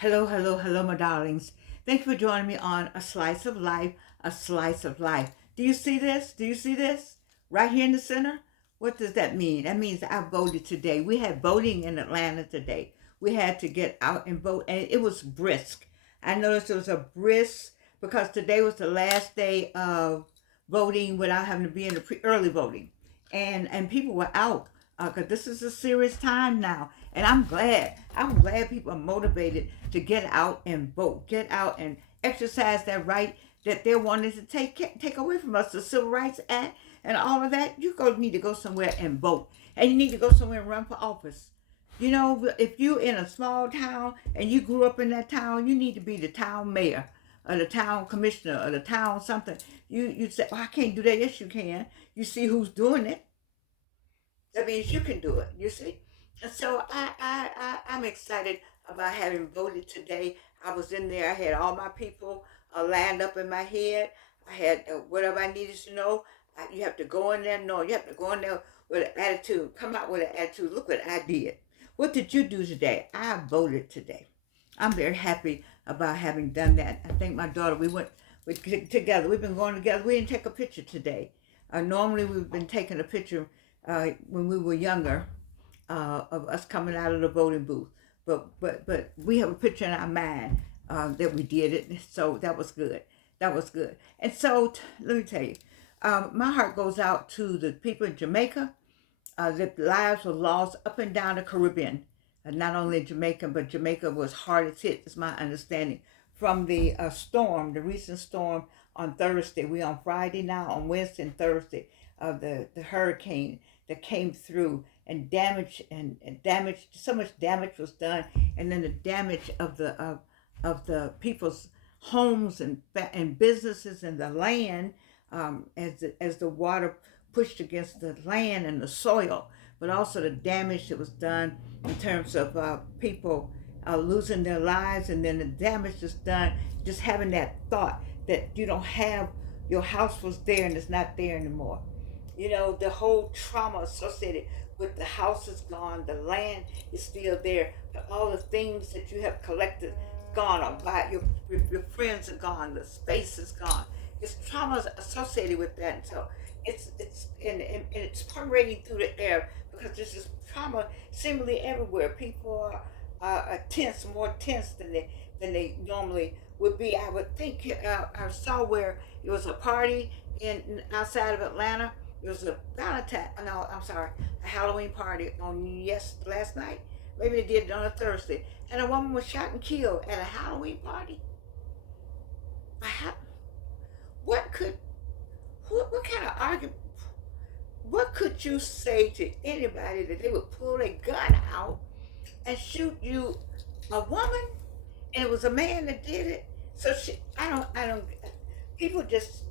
Hello, hello, hello, my darlings. Thank you for joining me on A Slice of Life, A Slice of Life. Do you see this? Do you see this? Right here in the center? What does that mean? That means I voted today. We had voting in Atlanta today. We had to get out and vote, and it was brisk. I noticed it was a brisk because today was the last day of voting without having to be in the early voting. And people were out because this is a serious time now. And I'm glad. I'm glad people are motivated to get out and vote, get out and exercise that right that they wanted to take away from us, the Civil Rights Act and all of that. Need to go somewhere and vote, and you need to go somewhere and run for office. You know, if you're in a small town and you grew up in that town, you need to be the town mayor or the town commissioner or the town something. You say, "Oh, I can't do that." Yes, you can. You see who's doing it. That means you can do it. You see. And so I'm excited about having voted today. I was in there. I had all my people lined up in my head. I had whatever I needed to know. You have to go in there. No, you have to go in there with an attitude. Come out with an attitude. Look what I did. What did you do today? I voted today. I'm very happy about having done that. I think my daughter, together. We've been going together. We didn't take a picture today. Normally, we've been taking a picture when we were younger of us coming out of the voting booth. But we have a picture in our mind that we did it. So that was good. That was good. And so let me tell you, my heart goes out to the people in Jamaica that lives were lost up and down the Caribbean. Not only Jamaica, but Jamaica was hardest hit, is my understanding, from the storm, the recent storm on Thursday. We on Friday now, on Wednesday and Thursday, of the hurricane that came through and damage. So much damage was done, and then the damage of the people's homes and businesses and the land, as the water pushed against the land and the soil, but also the damage that was done in terms of people losing their lives, and then the damage that's done just having that thought that you don't have your house was there and it's not there anymore. You know, the whole trauma associated with the house is gone, the land is still there, but all the things that you have collected gone, or by your friends are gone, the space is gone. It's trauma associated with that. And so and it's permeating through the air because there's this trauma seemingly everywhere. People are tense, more tense than they normally would be. I would think I saw where it was a party in outside of Atlanta. It was a Valentine. No, I'm sorry, a Halloween party on last night. Maybe they did it on a Thursday, and a woman was shot and killed at a Halloween party. I have, what could what kind of argument? What could you say to anybody that they would pull a gun out and shoot you, a woman, and it was a man that did it? So I don't. People just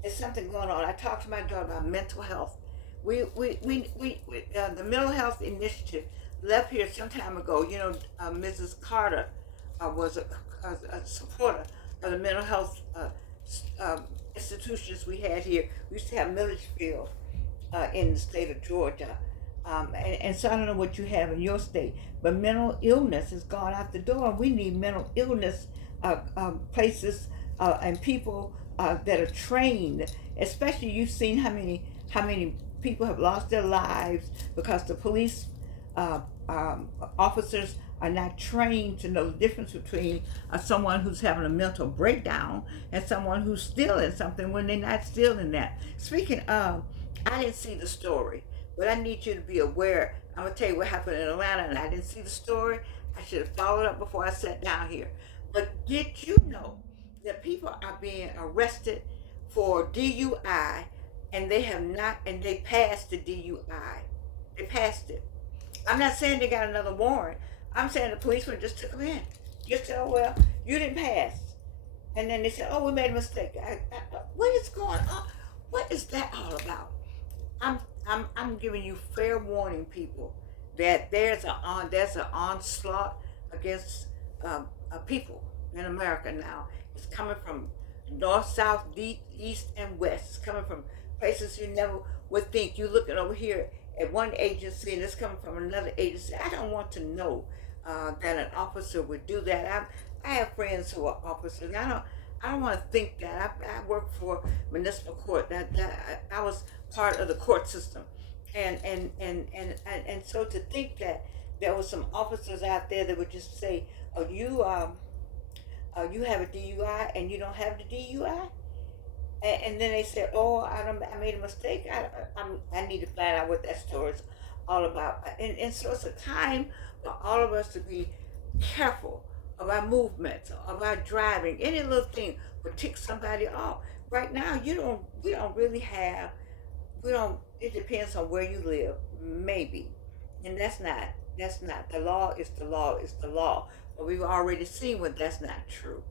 there's something going on. I talked to my daughter about mental health. The mental health initiative left here some time ago. You know, Mrs. Carter was a supporter of the mental health institutions we had here. We used to have Milledgeville in the state of Georgia. And so I don't know what you have in your state, but mental illness has gone out the door. We need mental illness places and people that are trained. Especially, you've seen how many people have lost their lives because the police officers are not trained to know the difference between someone who's having a mental breakdown and someone who's stealing something when they're not stealing that. Speaking of, I didn't see the story, but I need you to be aware. I'm gonna tell you what happened in Atlanta, and I didn't see the story. I should have followed up before I sat down here. But did you know that people are being arrested for DUI, and they have not, and they passed the DUI? They passed it. I'm not saying they got another warrant. I'm saying the policeman just took them in. Just said, "Oh well, you didn't pass," and then they said, "Oh, we made a mistake." What is going on? What is that all about? I'm giving you fair warning, people, that there's an onslaught against people in America now. It's coming from north, south, east, and west. It's coming from places you never would think. You're looking over here at one agency, and it's coming from another agency. I don't want to know that an officer would do that. I have friends who are officers. I don't want to think that. I worked for municipal court. I was part of the court system, and so to think that there were some officers out there that would just say, "Oh, you have a DUI and you don't have the DUI," and then they said, "Oh, I made a mistake. I need to find out what that story is all about." And so it's a time for all of us to be careful of our movements, of our driving. Any little thing would tick somebody off. Right now, we don't really have, we don't. It depends on where you live, maybe, and that's not. The law is the law is the law. But we've already seen when that's not true.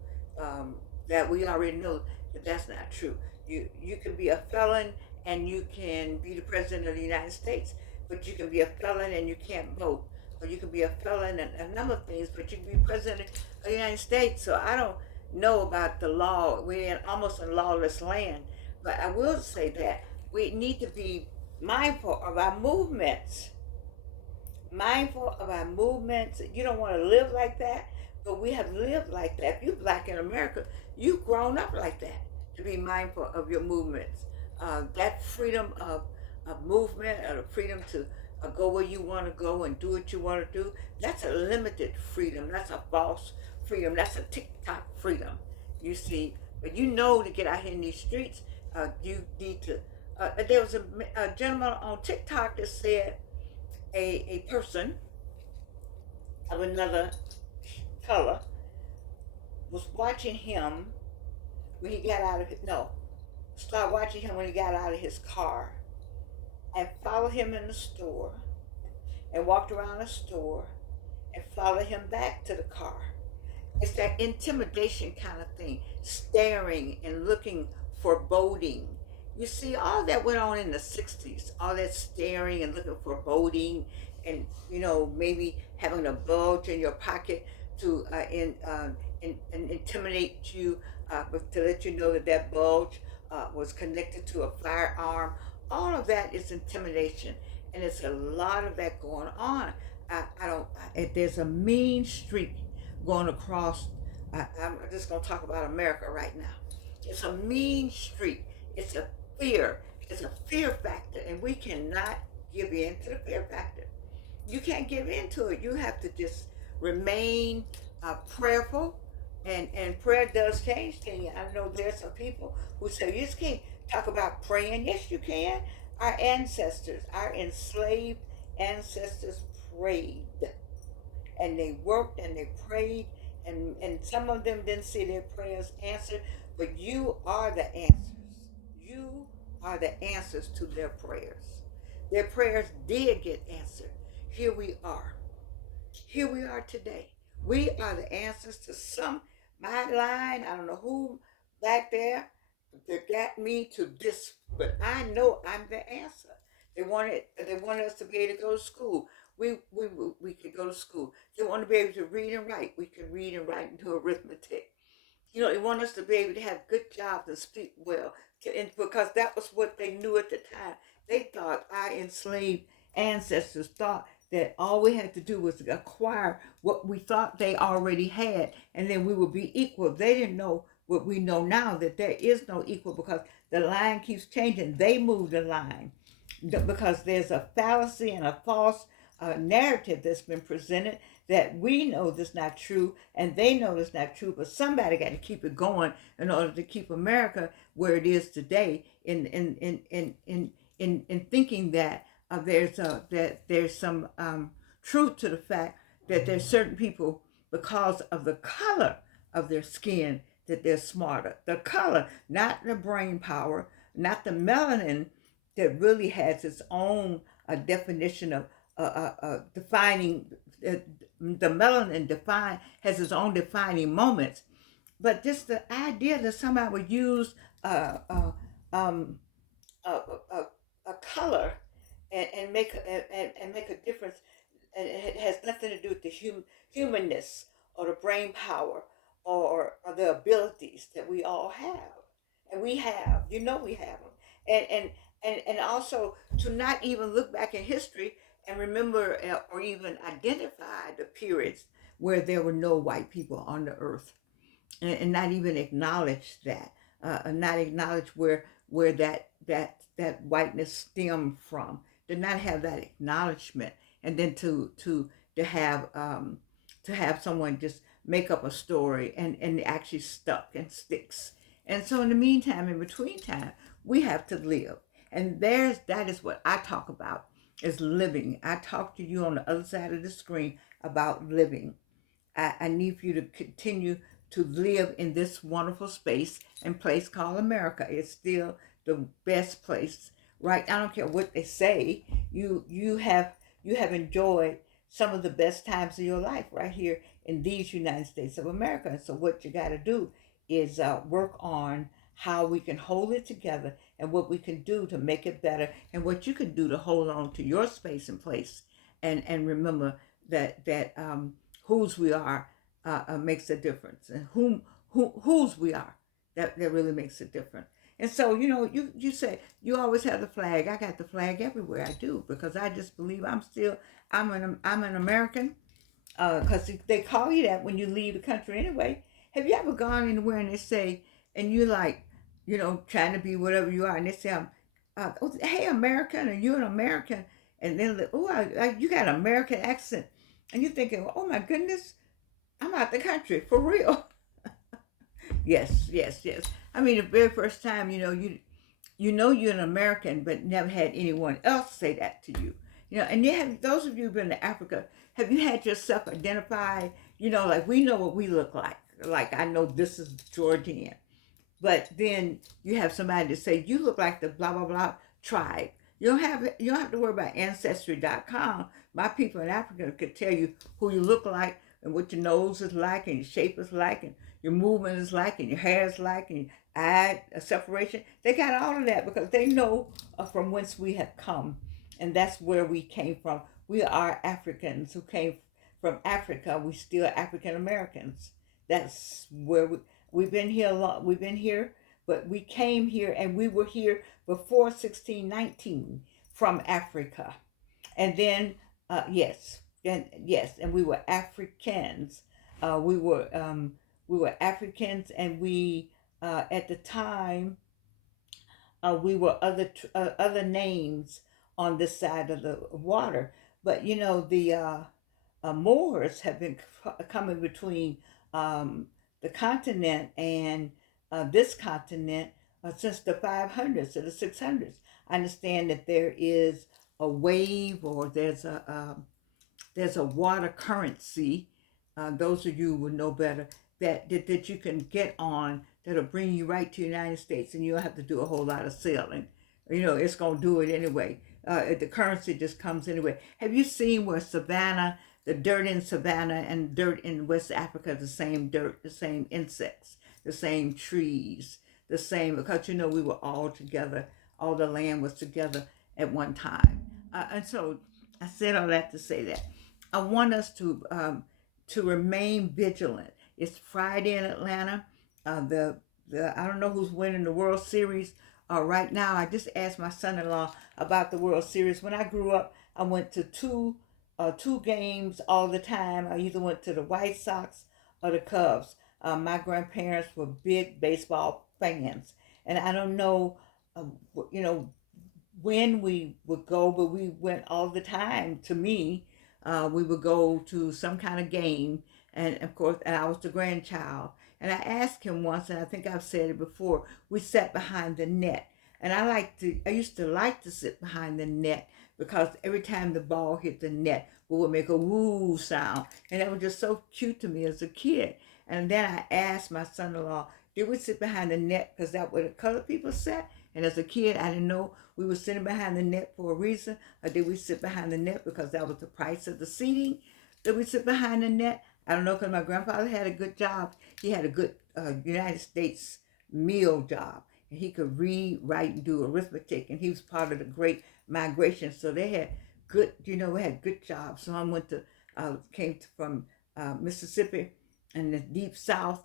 Um, that we already know that that's not true. You can be a felon and you can be the president of the United States, but you can be a felon and you can't vote. Or you can be a felon and a number of things, but you can be president of the United States. So I don't know about the law. We're in almost a lawless land. But I will say that we need to be mindful of our movements. Mindful of our movements. You don't want to live like that, but we have lived like that. If you're black in America, you've grown up like that, to be mindful of your movements. That freedom of movement, or the freedom to go where you want to go and do what you want to do, that's a limited freedom. That's a false freedom. That's a TikTok freedom, you see. But you know, to get out here in these streets, you need to. There was a gentleman on TikTok that said a person of another color was watching him when he got out of his, no, start watching him when he got out of his car, and followed him in the store, and walked around the store and followed him back to the car. It's that intimidation kind of thing, staring and looking, foreboding. You see, all that went on in the 60s, all that staring and looking, foreboding, and, maybe having a bulge in your pocket to intimidate you, but to let you know that that bulge was connected to a firearm. All of that is intimidation, and it's a lot of that going on. I don't. There's a mean streak going across. I'm just going to talk about America right now. It's a mean streak. It's a fear. It's a fear factor, and we cannot give in to the fear factor. You can't give into it. You have to just remain prayerful, and prayer does change things. I know there's some people who say you just can't talk about praying. Yes, you can. Our ancestors, our enslaved ancestors prayed, and they worked and they prayed, and some of them didn't see their prayers answered, but you are the answers. You are the answers to their prayers. Their prayers did get answered. Here we are. Here we are today. We are the answers to some, my line, I don't know who back there that got me to this, but I know I'm the answer. They wanted us to be able to go to school. We could go to school. They want to be able to read and write. We could read and write and do arithmetic. They want us to be able to have good jobs and speak well, and because that was what they knew at the time. They thought, our enslaved ancestors thought that all we had to do was acquire what we thought they already had, and then we would be equal. They didn't know what we know now, that there is no equal, because the line keeps changing. They move the line because there's a fallacy and a false narrative that's been presented that we know that's not true, and they know that's not true. But somebody got to keep it going in order to keep America where it is today. In thinking that there's some truth to the fact that there's certain people, because of the color of their skin, that they're smarter. The color, not the brain power, not the melanin that really has its own definition of defining. The melanin has its own defining moments, but just the idea that somebody would use um, a color and make a difference, and it has nothing to do with the humanness or the brain power or the abilities that we all have, and we have, we have them, and also to not even look back in history and remember or even identify the periods where there were no white people on the earth, and not even acknowledge that, not acknowledge where that whiteness stemmed from, to not have that acknowledgement, and then to have someone just make up a story and it actually stuck and sticks. And so in the meantime, in between time, we have to live. And that is what I talk about, is living. I talk to you on the other side of the screen about living. I need for you to continue to live in this wonderful space and place called America. It's still the best place, right? I don't care what they say. You have enjoyed some of the best times of your life right here in these United States of America. And so what you got to do is work on how we can hold it together and what we can do to make it better, and what you can do to hold on to your space and place, and remember that whose we are makes a difference, and whose we are, that really makes a difference. And so, you say you always have the flag. I got the flag everywhere. I do, because I just believe I'm an American. Because they call you that when you leave the country anyway. Have you ever gone anywhere and they say, and you're like, trying to be whatever you are, and they say, oh, hey, American, or you're an American, and then oh, you got an American accent, and you're thinking, oh my goodness, I'm out the country for real. Yes, yes, yes. I mean, the very first time, you're an American, but never had anyone else say that to you. And you have, those of you who've been to Africa, have you had yourself identified? Like, we know what we look like. Like, I know this is Georgian, but then you have somebody to say you look like the blah blah blah tribe. You don't have to worry about ancestry.com. My people in Africa could tell you who you look like, and what your nose is like, and your shape is like, and your movement is like, and your hair is like, and your eye separation. They got all of that because they know from whence we have come, and that's where we came from. We are Africans who came from Africa. We still African Americans. That's where we've been here a lot. We've been here, but we came here, and we were here before 1619 from Africa. And then, and we were Africans. We were Africans, and we at the time we were other names on this side of the water. But the Moors have been coming between the continent and this continent since the 500s to the 600s. I understand that there is a wave, or there's a water currency. Those of you who would know better, that you can get on, that'll bring you right to the United States, and you don't have to do a whole lot of sailing. It's gonna do it anyway. The currency just comes anyway. Have you seen where Savannah, the dirt in Savannah and dirt in West Africa, the same dirt, the same insects, the same trees, the same, because we were all together, all the land was together at one time. And so I said all that to say that I want us to remain vigilant. It's Friday in Atlanta. The I don't know who's winning the World Series right now. I just asked my son-in-law about the World Series. When I grew up, I went to two games all the time. I either went to the White Sox or the Cubs. My grandparents were big baseball fans, and I don't know, you know, when we would go, but we went all the time. To me, we would go to some kind of game, and of course, and I was the grandchild. And I asked him once, and I think I've said it before. We sat behind the net, and I used to like to sit behind the net because every time the ball hit the net, we would make a woo sound, and it was just so cute to me as a kid. And then I asked my son-in-law, did we sit behind the net because that where the colored people sat? And as a kid, I didn't know we were sitting behind the net for a reason, or did we sit behind the net because that was the price of the seating? Did we sit behind the net? I don't know, because my grandfather had a good job. He had a good United States meal job, and he could read, write, and do arithmetic, and he was part of the Great Migration. So they had good, we had good jobs. So I came from Mississippi and the deep South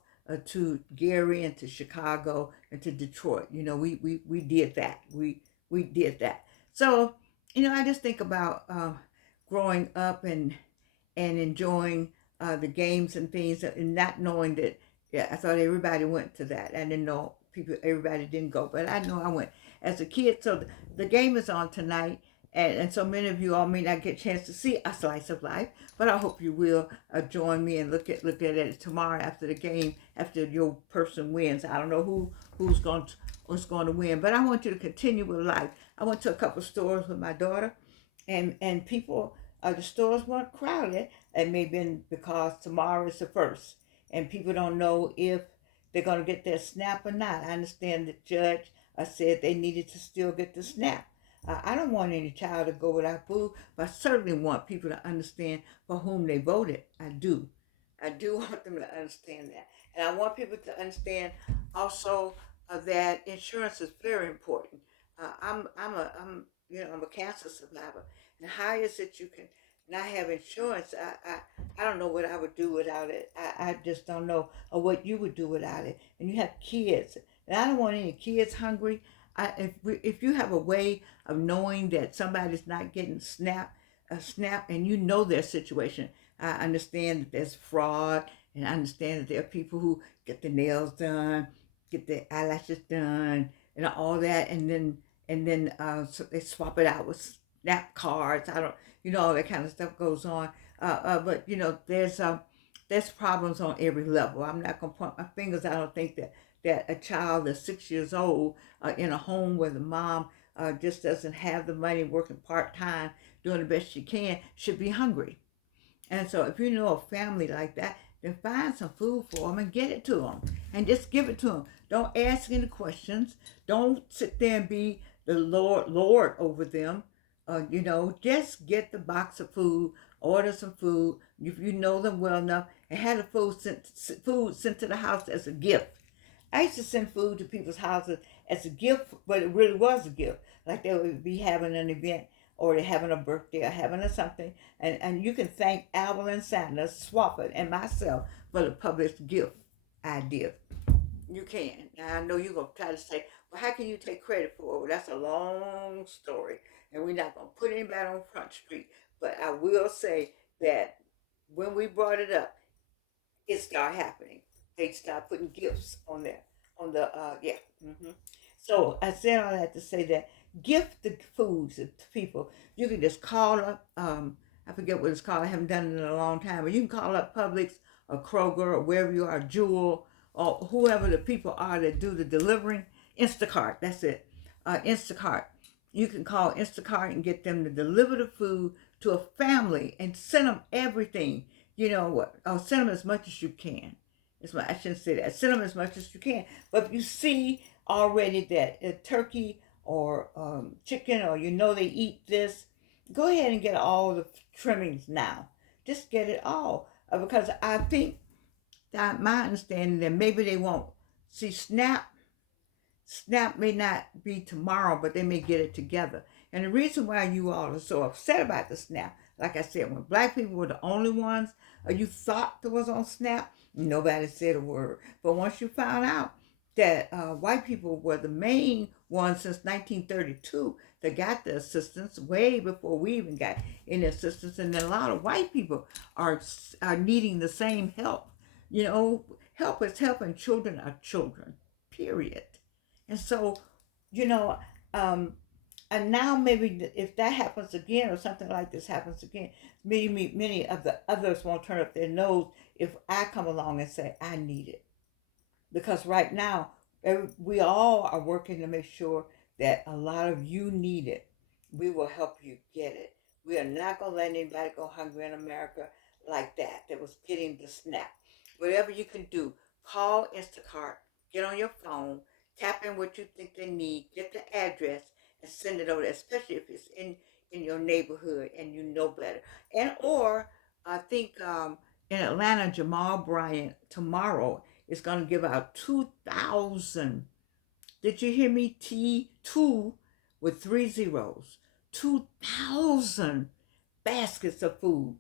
to Gary and to Chicago and to Detroit. We did that. We did that. So I just think about growing up and enjoying the games and things, and not knowing that. Yeah, I thought everybody went to that. I didn't know everybody didn't go, but I know I went as a kid. So the game is on tonight, and so many of you all may not get a chance to see A Slice of Life, but I hope you will join me and look at it tomorrow after the game, after your person wins. I don't know who's going to win, but I want you to continue with life. I went to a couple stores with my daughter, and people, the stores weren't crowded. It may have been because tomorrow is the first, and people don't know if they're going to get their SNAP or not. I understand the judge said they needed to still get the SNAP. I don't want any child to go without food, but I certainly want people to understand for whom they voted. I do. I do want them to understand that. And I want people to understand also that insurance is very important. I'm a cancer survivor. And how is it you can not have insurance? I don't know what I would do without it. I just don't know, or what you would do without it. And you have kids, and I don't want any kids hungry. If you have a way of knowing that somebody's not getting SNAP, and you know their situation, I understand that there's fraud, and I understand that there are people who get their nails done, get their eyelashes done, and all that, and then so they swap it out with SNAP cards. I don't, all that kind of stuff goes on. But there's problems on every level. I'm not gonna point my fingers. I don't think that a child that's 6 years old in a home where the mom just doesn't have the money, working part-time, doing the best she can, should be hungry. And so if you know a family like that, then find some food for them and get it to them, and just give it to them. Don't ask any questions. Don't sit there and be the Lord over them. Just get the box of food, order some food if you know them well enough, and have the food sent to the house as a gift. I used to send food to people's houses as a gift, but it really was a gift. Like they would be having an event, or they're having a birthday, or having a something, and you can thank Alvin and Sanders, Swafford, and myself for the published gift idea. You can. Now, I know you're going to try to say, well, how can you take credit for it? Well, that's a long story, and we're not going to put anybody on Front Street. But I will say that when we brought it up, it started happening. They started putting gifts on the yeah. So I said all that to say that gift the foods to people. You can just call up. I forget what it's called. I haven't done it in a long time, but you can call up Publix or Kroger or wherever you are, Jewel, or whoever the people are that do the delivering. Instacart. That's it. Instacart. You can call Instacart and get them to deliver the food to a family and send them everything. You know what? Send them as much as you can. I shouldn't say that. Send them as much as you can. But if you see already that a turkey or chicken, or they eat this, go ahead and get all the trimmings now. Just get it all. Because I think that my understanding that maybe they won't see SNAP may not be tomorrow, but they may get it together. And the reason why you all are so upset about the SNAP, like I said, when black people were the only ones you thought that was on SNAP, nobody said a word. But once you found out that white people were the main ones since 1932 that got the assistance, way before we even got any assistance, and then a lot of white people are needing the same help. Help is help, and children are children, period. And so, you know, um, and now maybe if that happens again, or something like this happens again, many of the others won't turn up their nose if I come along and say I need it. Because right now, we all are working to make sure that a lot of you need it. We will help you get it. We are not going to let anybody go hungry in America like that was getting the SNAP. Whatever you can do, call Instacart, get on your phone, tap in what you think they need, get the address, and send it over, especially if it's in your neighborhood and you know better. And or I think in Atlanta, Jamal Bryant tomorrow is going to give out 2,000. Did you hear me? T2 with three zeros. 2,000 baskets of food.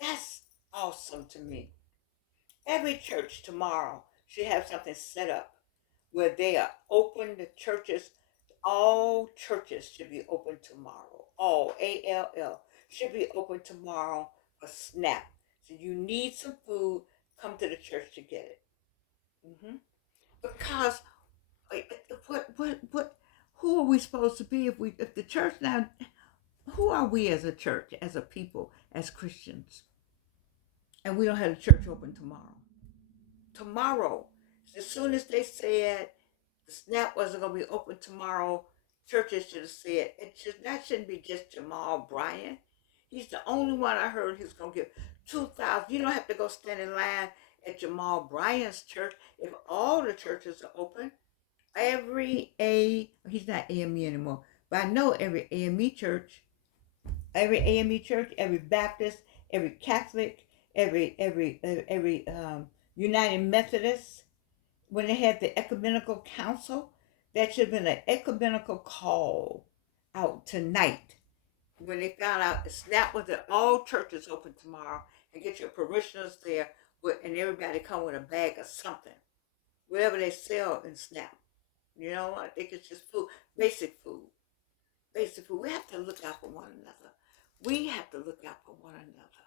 That's awesome to me. Every church tomorrow should have something set up where they are open. The churches, all churches should be open tomorrow. All, ALL. should be open tomorrow for SNAP. So you need some food, come to the church to get it. Because what who are we supposed to be if the church now, who are we as a church, as a people, as Christians, and we don't have the church open tomorrow? Tomorrow, as soon as they said the SNAP wasn't going to be open tomorrow, churches should have said that shouldn't be just Jamal Bryant. He's the only one I heard who's going to give 2,000. You don't have to go stand in line at Jamal Bryant's church if all the churches are open. He's not AME anymore, but I know every AME church, every Baptist, every Catholic, every United Methodist, when they had the ecumenical council, that should have been an ecumenical call out tonight. When they found out the SNAP was at all churches open tomorrow, and get your parishioners there, and everybody come with a bag of something, whatever they sell in SNAP. You know, I think it's just food, basic food. Basic food. We have to look out for one another. We have to look out for one another.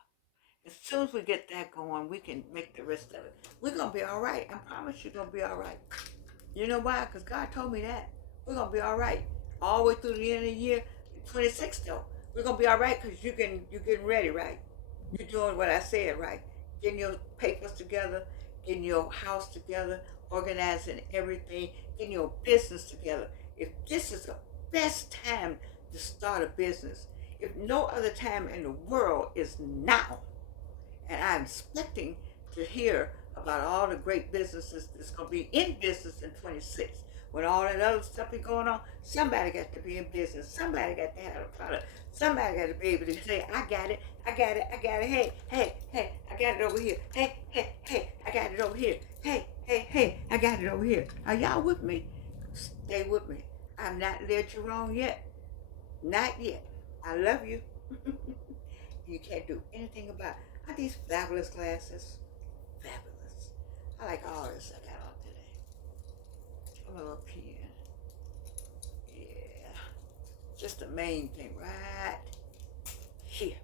As soon as we get that going, we can make the rest of it. We're going to be all right. I promise you're going to be all right. You know why? Because God told me that. We're going to be all right. All the way through the end of the year, 26 though. We're going to be all right because you're getting ready, right? You're doing what I said, right? Getting your papers together, getting your house together, organizing everything, getting your business together. If this is the best time to start a business, if no other time in the world is now, and I'm expecting to hear about all the great businesses that's going to be in business in 26. When all that other stuff is going on, somebody got to be in business. Somebody got to have a product. Somebody got to be able to say, I got it, I got it, I got it. Hey, hey, hey, I got it over here. Hey, hey, hey, I got it over here. Hey, hey, hey, I got it over here. Are y'all with me? Stay with me. I'm not led you wrong yet. Not yet. I love you. You can't do anything about it. Are these fabulous glasses? Fabulous. I like all this I got on today. I'm a little pen. Yeah. Just the main thing right here.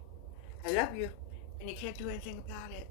I love you. And you can't do anything about it.